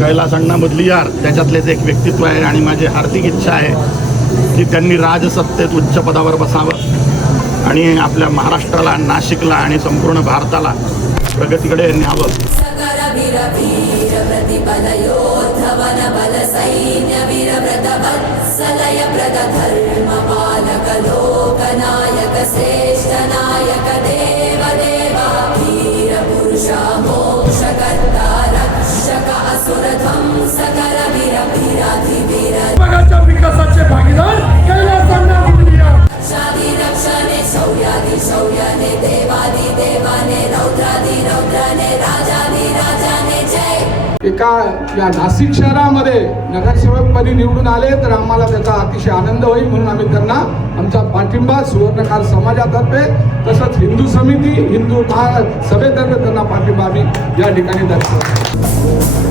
कैलास अण्णा मुदलियार त्याच्यातलेच एक व्यक्तित्व आहे आणि माझी हार्दिक इच्छा आहे की त्यांनी राजसत्तेत उच्च पदावर बसावं आणि आपल्या महाराष्ट्राला, नाशिकला आणि संपूर्ण भारताला प्रगतीकडे न्यावं. विकासाचे भागीदार कैलास अण्णा मुदलियार. एका या नाशिक शहरामध्ये नगरसेवकपदी निवडून आले तर आम्हाला त्याचा अतिशय आनंद होईल, म्हणून आम्ही त्यांना आमचा पाठिंबा सुवर्णकार समाजातर्फे तसंच हिंदू समिती, हिंदू महासभेतर्फे त्यांना पाठिंबा आम्ही या ठिकाणी दर्शवतो.